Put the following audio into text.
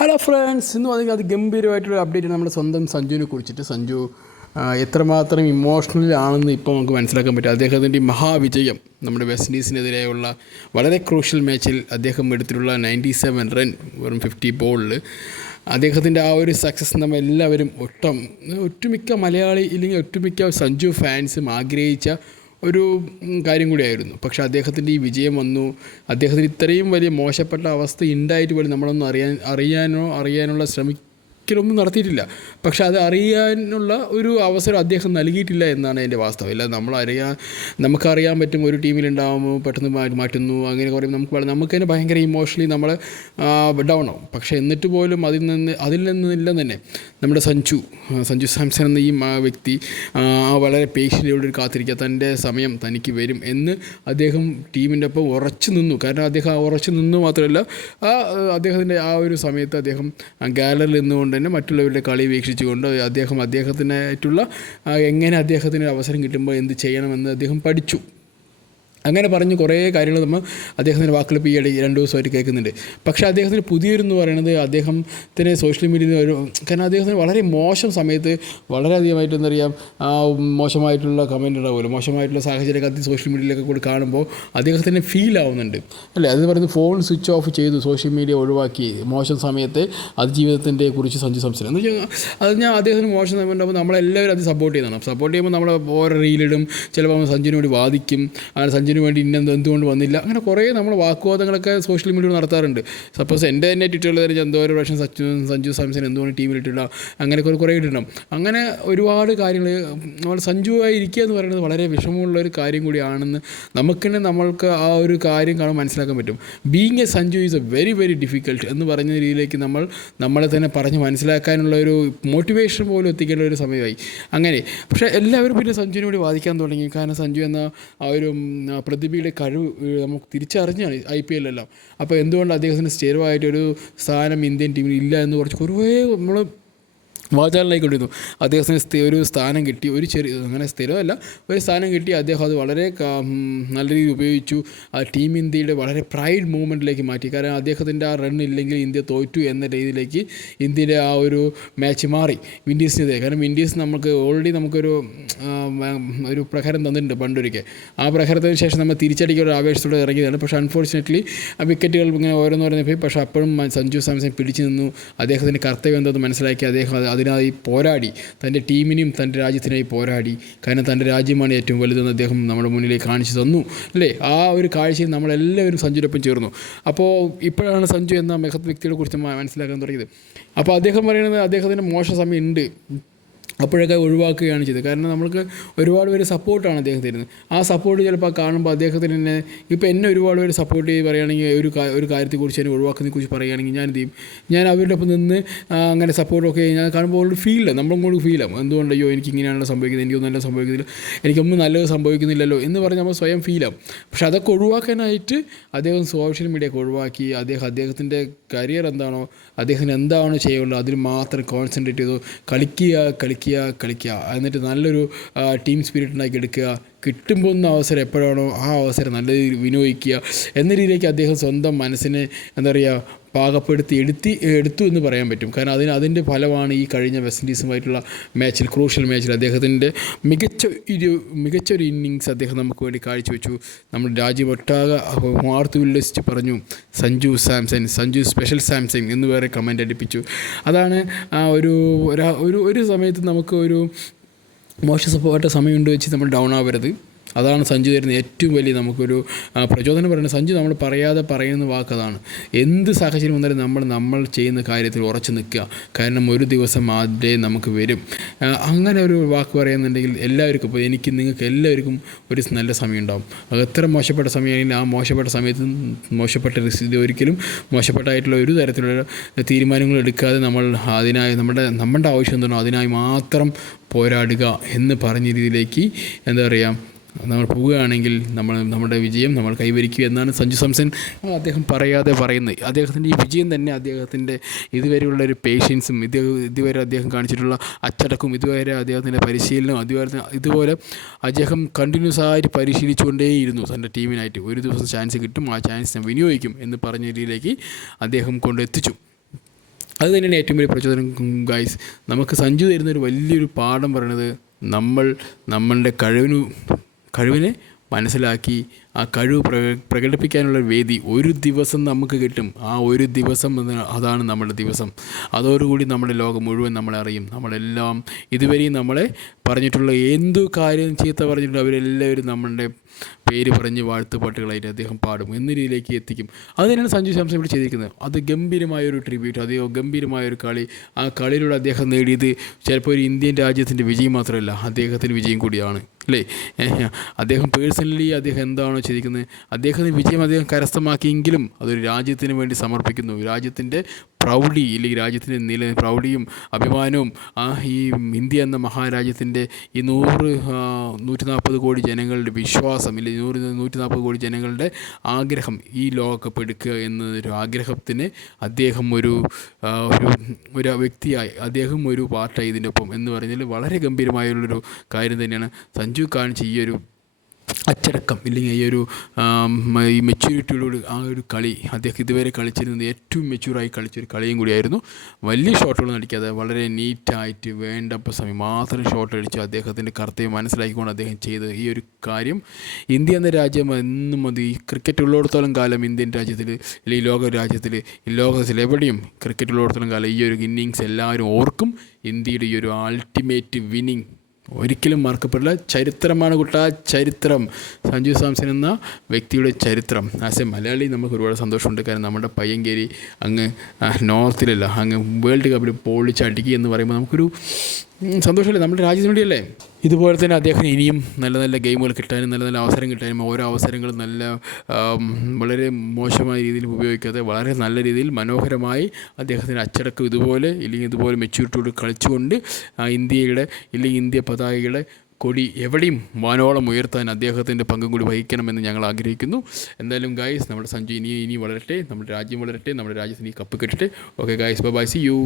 Hello friends, ഇന്ന് വന്നിട്ട് ഗംഭീരമായിട്ടുള്ള അപ്ഡേറ്റ് നമ്മുടെ സ്വന്തം സഞ്ജുവിനെ കുറിച്ചിട്ട്. സഞ്ജു എത്രമാത്രം ഇമോഷണൽ ആണെന്ന് ഇപ്പോൾ നമുക്ക് മനസ്സിലാക്കാൻ പറ്റും. അദ്ദേഹത്തിൻ്റെ മഹാവിജയം നമ്മുടെ വെസ്റ്റ് ഇൻഡീസിനെതിരെയുള്ള വളരെ ക്രൂഷ്യൽ മാച്ചിൽ അദ്ദേഹം എടുത്തിട്ടുള്ള 97 റൺ വെറും 50 ബോളിൽ അദ്ദേഹത്തിൻ്റെ ആ ഒരു സക്സസ് നമ്മളെല്ലാവരും ഒട്ടുമിക്ക മലയാളി ഇല്ലെങ്കിൽ ഒട്ടുമിക്ക സഞ്ജു ഫാൻസും ആഗ്രഹിച്ച ഒരു കാര്യം കൂടിയായിരുന്നു. പക്ഷേ അദ്ദേഹത്തിൻ്റെ ഈ വിജയം വന്നു. അദ്ദേഹത്തിന് ഇത്രയും വലിയ മോശപ്പെട്ട അവസ്ഥ ഉണ്ടായിട്ട് പോലും നമ്മളൊന്നും അറിയാനുള്ള ശ്രമിക്കലൊന്നും നടത്തിയിട്ടില്ല. പക്ഷേ അത് അറിയാനുള്ള ഒരു അവസരം അദ്ദേഹം നൽകിയിട്ടില്ല എന്നാണ് എൻ്റെ വാസ്തവം. അല്ല, നമുക്കറിയാൻ പറ്റും ഒരു ടീമിലുണ്ടാകുമ്പോൾ പെട്ടെന്ന് മാറ്റുന്നു, അങ്ങനെ കുറേ നമുക്ക് തന്നെ ഭയങ്കര ഇമോഷണലി നമ്മൾ ഡൗൺ ആവും. പക്ഷേ എന്നിട്ട് പോലും അതിൽ നിന്നില്ല തന്നെ നമ്മുടെ സഞ്ജു സാംസൺ എന്ന ഈ വ്യക്തി വളരെ പേഷ്യൻ്റോട് കാത്തിരിക്കുക, തൻ്റെ സമയം തനിക്ക് വരും എന്ന് അദ്ദേഹം ടീമിൻ്റെ ഒപ്പം ഉറച്ചു നിന്നു. കാരണം അദ്ദേഹം ഉറച്ചു നിന്നു മാത്രമല്ല, അദ്ദേഹത്തിൻ്റെ ആ ഒരു സമയത്ത് അദ്ദേഹം ഗാലറിയിൽ നിന്നുകൊണ്ട് തന്നെ മറ്റുള്ളവരുടെ കളി വീക്ഷിച്ചുകൊണ്ട് അദ്ദേഹത്തിനായിട്ടുള്ള എങ്ങനെ അദ്ദേഹത്തിന് അവസരം കിട്ടുമ്പോൾ എന്ത് ചെയ്യണമെന്ന് അദ്ദേഹം പഠിച്ചു. അങ്ങനെ പറഞ്ഞ് കുറേ കാര്യങ്ങൾ നമ്മൾ അദ്ദേഹത്തിൻ്റെ വാക്കുകൾ ഇപ്പോൾ ഈ 2 ദിവസമായിട്ട് കേൾക്കുന്നുണ്ട്. പക്ഷേ അദ്ദേഹത്തിന് പുതിയൊരെന്ന് പറയുന്നത് അദ്ദേഹത്തിന് സോഷ്യൽ മീഡിയയിൽ കാരണം അദ്ദേഹത്തിന് വളരെ മോശം സമയത്ത് വളരെയധികമായിട്ട് എന്താ പറയുക, മോശമായിട്ടുള്ള കമൻറ്റ് ഉണ്ടാവുമല്ലോ, മോശമായിട്ടുള്ള സാഹചര്യമൊക്കെ സോഷ്യൽ മീഡിയയിലൊക്കെ കൂടി കാണുമ്പോൾ അദ്ദേഹത്തിന് ഫീൽ ആവുന്നുണ്ട് അല്ലേ. അത് പറയുന്നത് ഫോൺ സ്വിച്ച് ഓഫ് ചെയ്തു, സോഷ്യൽ മീഡിയ ഒഴിവാക്കി മോശം സമയത്ത് അതിജീവിതത്തിൻ്റെ കുറിച്ച് സഞ്ജു സംസാരം എന്ന് വെച്ചാൽ അത് അദ്ദേഹത്തിന് മോശം സമയം ഉണ്ടാകുമ്പോൾ നമ്മളെല്ലാവരും അത് സപ്പോർട്ട് ചെയ്യുമ്പോൾ നമ്മൾ ഓരോ റീലിടും, ചിലപ്പോൾ സഞ്ജുവിന് വേണ്ടി വാദിക്കും, സഞ്ജുവിന് വേണ്ടി എന്തുകൊണ്ട് വന്നില്ല, അങ്ങനെ കുറേ നമ്മൾ വാക്കുവാദങ്ങളൊക്കെ സോഷ്യൽ മീഡിയയിൽ നടത്താറുണ്ട്. സപ്പോസ് എൻ്റെ തന്നെ ട്വിറ്ററിൽ തന്നെ എന്തോരോ പ്രാവശ്യം സഞ്ജു സാംസൺ എന്തുകൊണ്ട് ടീമിലിട്ടില്ല, അങ്ങനെ കുറേ ഇട്ടിട്ടുണ്ടാവും. അങ്ങനെ ഒരുപാട് കാര്യങ്ങൾ നമ്മൾ സഞ്ജുവായി ഇരിക്കുക എന്ന് പറയുന്നത് വളരെ വിഷമമുള്ളൊരു കാര്യം കൂടിയാണെന്ന് നമ്മൾക്ക് ആ ഒരു കാര്യം കാണാൻ മനസ്സിലാക്കാൻ പറ്റും. Being A Sanju is A very very difficult എന്ന് പറഞ്ഞ രീതിയിലേക്ക് നമ്മളെ തന്നെ പറഞ്ഞ് മനസ്സിലാക്കാനുള്ള ഒരു മോട്ടിവേഷൻ പോലും എത്തിക്കേണ്ട ഒരു സമയമായി അങ്ങനെ. പക്ഷേ എല്ലാവരും പിന്നെ സഞ്ജുവിനെ കൂടി വാദിക്കാൻ തുടങ്ങി. കാരണം സഞ്ജു എന്ന ആ ഒരു പ്രതിഭയുടെ കഴിവ് നമുക്ക് തിരിച്ചറിഞ്ഞാണ് IPL എല്ലാം. അപ്പോൾ എന്തുകൊണ്ട് അദ്ദേഹത്തിന് സ്ഥിരമായിട്ടൊരു സ്ഥാനം ഇന്ത്യൻ ടീമിൽ ഇല്ല എന്ന് കുറേ നമ്മൾ വാചാലനായിക്കൊണ്ടിരുന്നു. അദ്ദേഹത്തിന് ഒരു സ്ഥാനം കിട്ടി, അങ്ങനെ സ്ഥിരമല്ല, ഒരു സ്ഥാനം കിട്ടി. അദ്ദേഹം അത് വളരെ നല്ല രീതിയിൽ ഉപയോഗിച്ചു. ആ ടീം ഇന്ത്യയുടെ വളരെ പ്രൈഡ് മൂവ്മെൻറ്റിലേക്ക് മാറ്റി. കാരണം അദ്ദേഹത്തിൻ്റെ ആ റൺ ഇല്ലെങ്കിൽ ഇന്ത്യ തോറ്റു എന്ന രീതിയിലേക്ക് ഇന്ത്യയുടെ ആ ഒരു മാച്ച് മാറി വിൻഡീസിനെതിരെ. കാരണം വിൻഡീസ് ഓൾറെഡി ഒരു പ്രഹരം തന്നിട്ടുണ്ട് പണ്ടൊരിക്കൽ. ആ പ്രഹരത്തിന് ശേഷം നമ്മൾ തിരിച്ചടിക്കൊരു ആവേശത്തോടെ ഇറങ്ങിയതാണ്. പക്ഷേ അൺഫോർച്ചുനേറ്റ്ലി ആ വിക്കറ്റുകൾ ഇങ്ങനെ ഓരോന്നോരോന്ന് പോയി. പക്ഷേ അപ്പോഴും സഞ്ജു സാംസൺ പിടിച്ചു നിന്നു. അദ്ദേഹത്തിൻ്റെ കർത്തവ്യം എന്തെന്ന് മനസ്സിലാക്കി അദ്ദേഹം അതിനായി പോരാടി, തൻ്റെ ടീമിനും തൻ്റെ രാജ്യത്തിനായി പോരാടി. കാരണം തൻ്റെ രാജ്യമാണ് ഏറ്റവും വലുതെന്ന് അദ്ദേഹം നമ്മുടെ മുന്നിലേക്ക് കാണിച്ചു തന്നു അല്ലേ. ആ ഒരു കാഴ്ചയിൽ നമ്മളെല്ലാവരും സഞ്ജുവിനൊപ്പം ചേർന്നു. അപ്പോൾ ഇപ്പോഴാണ് സഞ്ജു എന്ന മഹത് വ്യക്തിയെ കുറിച്ച് മനസ്സിലാക്കാൻ തുടങ്ങിയത്. അപ്പോൾ അദ്ദേഹം പറയുന്നത് അദ്ദേഹത്തിൻ്റെ മോശ സമയം ഉണ്ട്, അപ്പോഴൊക്കെ ഒഴിവാക്കുകയാണ് ചെയ്തത്. കാരണം നമ്മൾക്ക് ഒരുപാട് പേര് സപ്പോർട്ടാണ് അദ്ദേഹം തരുന്നത്. ആ സപ്പോർട്ട് ചിലപ്പോൾ കാണുമ്പോൾ അദ്ദേഹത്തിന് തന്നെ ഇപ്പോൾ എന്നെ ഒരുപാട് പേര് സപ്പോർട്ട് ചെയ്ത് പറയുകയാണെങ്കിൽ ഒരു കാര്യത്തെക്കുറിച്ച് എന്നെ ഒഴിവാക്കുന്നതിനെക്കുറിച്ച് പറയുകയാണെങ്കിൽ ഞാൻ എന്ത് ചെയ്യും, ഞാൻ അവരുടെ ഒപ്പം നിന്ന് അങ്ങനെ സപ്പോർട്ടൊക്കെ ഞാൻ കാണുമ്പോൾ ഒരു ഫീലില്ല, നമ്മളും കൂടി ഫീലാവും. എന്തുകൊണ്ട് അയ്യോ എനിക്കിങ്ങനെയാണല്ലോ സംഭവിക്കുന്നത്, എനിക്കൊന്നും നല്ല സംഭവിക്കുന്നില്ല, എനിക്കൊന്നും നല്ലത് സംഭവിക്കുന്നില്ലല്ലോ എന്ന് പറഞ്ഞ് നമ്മൾ സ്വയം ഫീലാവും. പക്ഷെ അതൊക്കെ ഒഴിവാക്കാനായിട്ട് അദ്ദേഹം സോഷ്യൽ മീഡിയയൊക്കെ ഒഴിവാക്കി അദ്ദേഹത്തിൻ്റെ കരിയർ എന്താണോ, അദ്ദേഹത്തിന് എന്താണോ ചെയ്യുള്ളത് അതിൽ മാത്രം കോൺസെൻട്രേറ്റ് ചെയ്തു കളിക്കുക, എന്നിട്ട് നല്ലൊരു ടീം സ്പിരിറ്റ് ഉണ്ടാക്കി എടുക്കുക. കിട്ടുമ്പോൾ അവസരം എപ്പോഴാണോ ആ അവസരം നല്ല രീതിയിൽ വിനിയോഗിക്കുക എന്ന രീതിയിലേക്ക് അദ്ദേഹം സ്വന്തം മനസ്സിനെ എന്താ പറയുക പാകപ്പെടുത്തി എടുത്തു എന്ന് പറയാൻ പറ്റും. കാരണം അതിൻ്റെ ഫലമാണ് ഈ കഴിഞ്ഞ വെസ്റ്റ് ഇൻഡീസുമായിട്ടുള്ള മാച്ചിൽ, ക്രൂഷ്യൽ മാച്ചിൽ അദ്ദേഹത്തിൻ്റെ മികച്ചൊരു ഇന്നിങ്സ് അദ്ദേഹം നമുക്ക് വേണ്ടി കാഴ്ചവെച്ചു. നമ്മുടെ രാജ്യമൊട്ടാകെ വാർത്തുവിളിച്ച് പറഞ്ഞു സഞ്ജു സ്പെഷ്യൽ സാംസൺ എന്ന് വേറെ കമൻ്റ് അടുപ്പിച്ചു. അതാണ് ഒരു സമയത്ത് നമുക്ക് ഒരു മോശപ്പെട്ട സമയമുണ്ട് വെച്ച് നമ്മൾ ഡൗൺ ആവരുത്. അതാണ് സഞ്ജു തരുന്ന ഏറ്റവും വലിയ നമുക്കൊരു പ്രചോദനം പറയുന്നത്. സഞ്ജു നമ്മൾ പറയാതെ പറയുന്ന വാക്കതാണ്, എന്ത് സാഹചര്യം വന്നാലും നമ്മൾ ചെയ്യുന്ന കാര്യത്തിൽ ഉറച്ചു നിൽക്കുക. കാരണം ഒരു ദിവസം ആദ്യേ നമുക്ക് വരും. അങ്ങനെ ഒരു വാക്ക് പറയുന്നുണ്ടെങ്കിൽ എല്ലാവർക്കും, ഇപ്പോൾ എനിക്ക് നിങ്ങൾക്ക് എല്ലാവർക്കും ഒരു നല്ല സമയം ഉണ്ടാകും. അത് എത്ര മോശപ്പെട്ട സമയമാണെങ്കിൽ ആ മോശപ്പെട്ട സമയത്ത് മോശപ്പെട്ട ഒരിക്കലും മോശപ്പെട്ടായിട്ടുള്ള ഒരു തരത്തിലുള്ള തീരുമാനങ്ങൾ എടുക്കാതെ അതിനായി നമ്മുടെ ആവശ്യം എന്താണോ അതിനായി മാത്രം പോരാടുക എന്ന് പറഞ്ഞ രീതിയിലേക്ക് എന്താ പറയുക നമ്മൾ പോവുകയാണെങ്കിൽ നമ്മുടെ വിജയം നമ്മൾ കൈവരിക്കുക എന്നാണ് സഞ്ജു സാംസൺ അദ്ദേഹം പറയാതെ പറയുന്നത്. അദ്ദേഹത്തിൻ്റെ ഈ വിജയം തന്നെ അദ്ദേഹത്തിൻ്റെ ഇതുവരെയുള്ളൊരു പേഷ്യൻസും ഇതുവരെ അദ്ദേഹം കാണിച്ചിട്ടുള്ള അച്ചടക്കവും ഇതുവരെ അദ്ദേഹത്തിൻ്റെ പരിശീലനവും ഇതുപോലെ അദ്ദേഹം കണ്ടിന്യൂസ് ആയിട്ട് പരിശീലിച്ചുകൊണ്ടേയിരുന്നു തൻ്റെ ടീമിനായിട്ട്. ഒരു ദിവസം ചാൻസ് കിട്ടും, ആ ചാൻസ് ഞാൻ വിനിയോഗിക്കും എന്ന് പറഞ്ഞ രീതിയിലേക്ക് അദ്ദേഹം കൊണ്ടെത്തിച്ചു. അത് തന്നെയാണ് ഏറ്റവും വലിയ പ്രചോദനം ഗായ്സ്. നമുക്ക് സഞ്ജു തരുന്നൊരു വലിയൊരു പാഠം പറയണത്, നമ്മളുടെ കഴിവിനെ മനസ്സിലാക്കി ആ കഴിവ് പ്രകടിപ്പിക്കാനുള്ള വേദി ഒരു ദിവസം നമുക്ക് കിട്ടും. ആ ഒരു ദിവസം അതാണ് നമ്മുടെ ദിവസം. അതോടുകൂടി നമ്മുടെ ലോകം മുഴുവൻ നമ്മളെ അറിയും. നമ്മളെല്ലാം ഇതുവരെയും നമ്മളെ പറഞ്ഞിട്ടുള്ള എന്തു കാര്യം ചീത്ത പറഞ്ഞിട്ടുള്ള അവരെല്ലാവരും നമ്മളുടെ പേര് പറഞ്ഞ് വാഴ്ത്തുപാട്ടുകളായിട്ട് അദ്ദേഹം പാടും എന്ന രീതിയിലേക്ക് എത്തിക്കും. അത് തന്നെയാണ് സഞ്ജു സാംസൺ ഇവിടെ ചെയ്തിരിക്കുന്നത്. അത് ഗംഭീരമായൊരു ട്രിബ്യൂട്ട്, അതോ ഗംഭീരമായൊരു കളി. ആ കളിയിലൂടെ അദ്ദേഹം നേടിയത് ചിലപ്പോൾ ഒരു ഇന്ത്യൻ രാജ്യത്തിൻ്റെ വിജയം മാത്രമല്ല, അദ്ദേഹത്തിൻ്റെ വിജയം കൂടിയാണ് അല്ലേ. അദ്ദേഹം പേഴ്സണലി അദ്ദേഹം എന്താണോ ചെയ്തിരിക്കുന്നത്, അദ്ദേഹത്തിന് വിജയം അദ്ദേഹം കരസ്ഥമാക്കിയെങ്കിലും അതൊരു രാജ്യത്തിന് വേണ്ടി സമർപ്പിക്കുന്നു. രാജ്യത്തിൻ്റെ പ്രൗഢി ഇല്ലെങ്കിൽ രാജ്യത്തിൻ്റെ പ്രൗഢിയും അഭിമാനവും ഈ ഇന്ത്യ എന്ന മഹാരാജ്യത്തിൻ്റെ ഈ 140 കോടി ജനങ്ങളുടെ വിശ്വാസം ഇല്ലെങ്കിൽ 140 കോടി ജനങ്ങളുടെ ആഗ്രഹം ഈ ലോകകപ്പ് എടുക്കുക എന്നൊരു ആഗ്രഹത്തിന് അദ്ദേഹം ഒരു വ്യക്തിയായി, അദ്ദേഹം ഒരു പാർട്ടായി ഇതിൻ്റെ ഒപ്പം എന്ന് പറഞ്ഞാൽ വളരെ ഗംഭീരമായുള്ളൊരു കാര്യം തന്നെയാണ് സഞ്ജു കാണിച്ച ഈ ഒരു അച്ചടക്കം ഇല്ലെങ്കിൽ ഈ മെച്യൂരിറ്റിയോട് ആ ഒരു കളി. അദ്ദേഹം ഇതുവരെ കളിച്ചിരുന്നത് ഏറ്റവും മെച്യൂറായി കളിച്ചൊരു കളിയും കൂടിയായിരുന്നു. വലിയ ഷോട്ടുകളൊന്നും അടിക്കാതെ വളരെ നീറ്റായിട്ട് വേണ്ടപ്പോൾ സമയം മാത്രം ഷോട്ട് അടിച്ച് അദ്ദേഹത്തിൻ്റെ കർത്തവ്യം മനസ്സിലാക്കിക്കൊണ്ട് അദ്ദേഹം ചെയ്ത ഈ ഒരു കാര്യം, ഇന്ത്യ എന്ന രാജ്യം എന്നും മതി ക്രിക്കറ്റ് ഉള്ളിടത്തോളം കാലം ഇന്ത്യൻ രാജ്യത്തിൽ അല്ലെങ്കിൽ ലോകത്തിൽ എവിടെയും ക്രിക്കറ്റ് ഉള്ളിടത്തോളം കാലം ഈ ഒരു ഇന്നിങ്സ് എല്ലാവരും ഓർക്കും. ഇന്ത്യയുടെ ഈ ഒരു അൾട്ടിമേറ്റ് വിന്നിങ് ഒരിക്കലും മറക്കപ്പെടില്ല. ചരിത്രമാണ് കുട്ടാ, ചരിത്രം. സഞ്ജു സാംസൺ എന്ന വ്യക്തിയുടെ ചരിത്രം. ആസ് എ മലയാളി നമുക്ക് ഒരുപാട് സന്തോഷമുണ്ട്. കാരണം നമ്മുടെ പയ്യങ്കേരി അങ്ങ് നോർത്തിലല്ല, അങ്ങ് വേൾഡ് കപ്പിൽ പൊളിച്ചടിക്കുക എന്ന് പറയുമ്പോൾ നമുക്കൊരു സന്തോഷമല്ലേ, നമ്മുടെ രാജ്യത്തിന് വേണ്ടിയല്ലേ. ഇതുപോലെ തന്നെ അദ്ദേഹത്തിന് ഇനിയും നല്ല നല്ല ഗെയിമുകൾ കിട്ടാനും നല്ല നല്ല അവസരം കിട്ടാനും, ഓരോ അവസരങ്ങളും വളരെ മോശമായ രീതിയിൽ ഉപയോഗിക്കാതെ വളരെ നല്ല രീതിയിൽ മനോഹരമായി അദ്ദേഹത്തിൻ്റെ അച്ചടക്കം ഇതുപോലെ മെച്യൂരിറ്റിയോട് കളിച്ചുകൊണ്ട് ഇന്ത്യ പതാകയുടെ കൊടി എവിടെയും വാനോളം ഉയർത്താൻ അദ്ദേഹത്തിൻ്റെ പങ്കും കൂടി വഹിക്കണമെന്ന് ഞങ്ങൾ ആഗ്രഹിക്കുന്നു. എന്തായാലും ഗായ്സ്, നമ്മുടെ സഞ്ജു ഇനി വളരട്ടെ, നമ്മുടെ രാജ്യം വളരട്ടെ, നമ്മുടെ രാജ്യത്തിന് ഈ കപ്പ് കിട്ടട്ടെ. Okay guys, bye, see U.